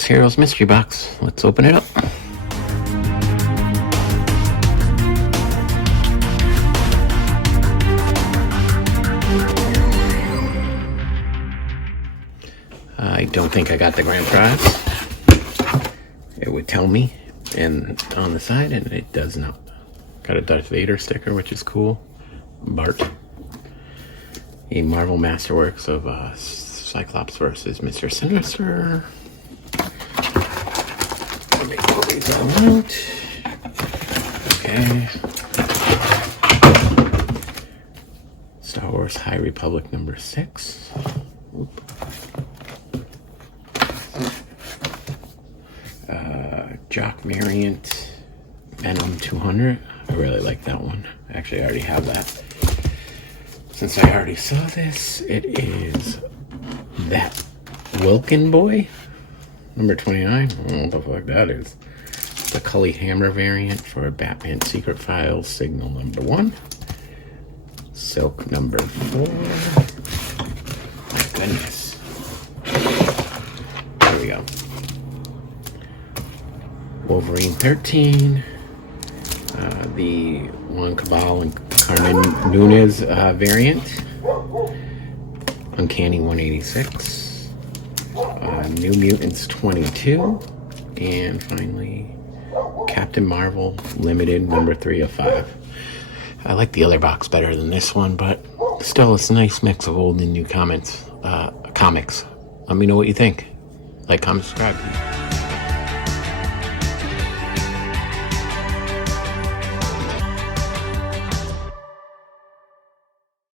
Fox Heroes Mystery Box. Let's open it up. I don't think I got the grand prize. It would tell me and on the side, and it does not. Got a Darth Vader sticker, which is cool. Bart. A Marvel Masterworks of Cyclops versus Mr. Sinister. Let me pull these all out. Okay. Star Wars High Republic number 6. Oop. Jock Variant Venom 200. I really like that one. Actually, I already have that. Since I already saw this, it is that Wilkin Boy, number 29. I don't know what the fuck that is. The Cully Hammer variant for Batman Secret Files, Signal number 1. Silk number 4. My goodness. There we go. Wolverine 13. The Juan Cabal and Carmen Nunez variant. Uncanny 186. New Mutants 22. And finally, Captain Marvel Limited number 3 of 5. I like the other box better than this one, but still it's a nice mix of old and new comics. Let me know what you think. Like, comment, subscribe.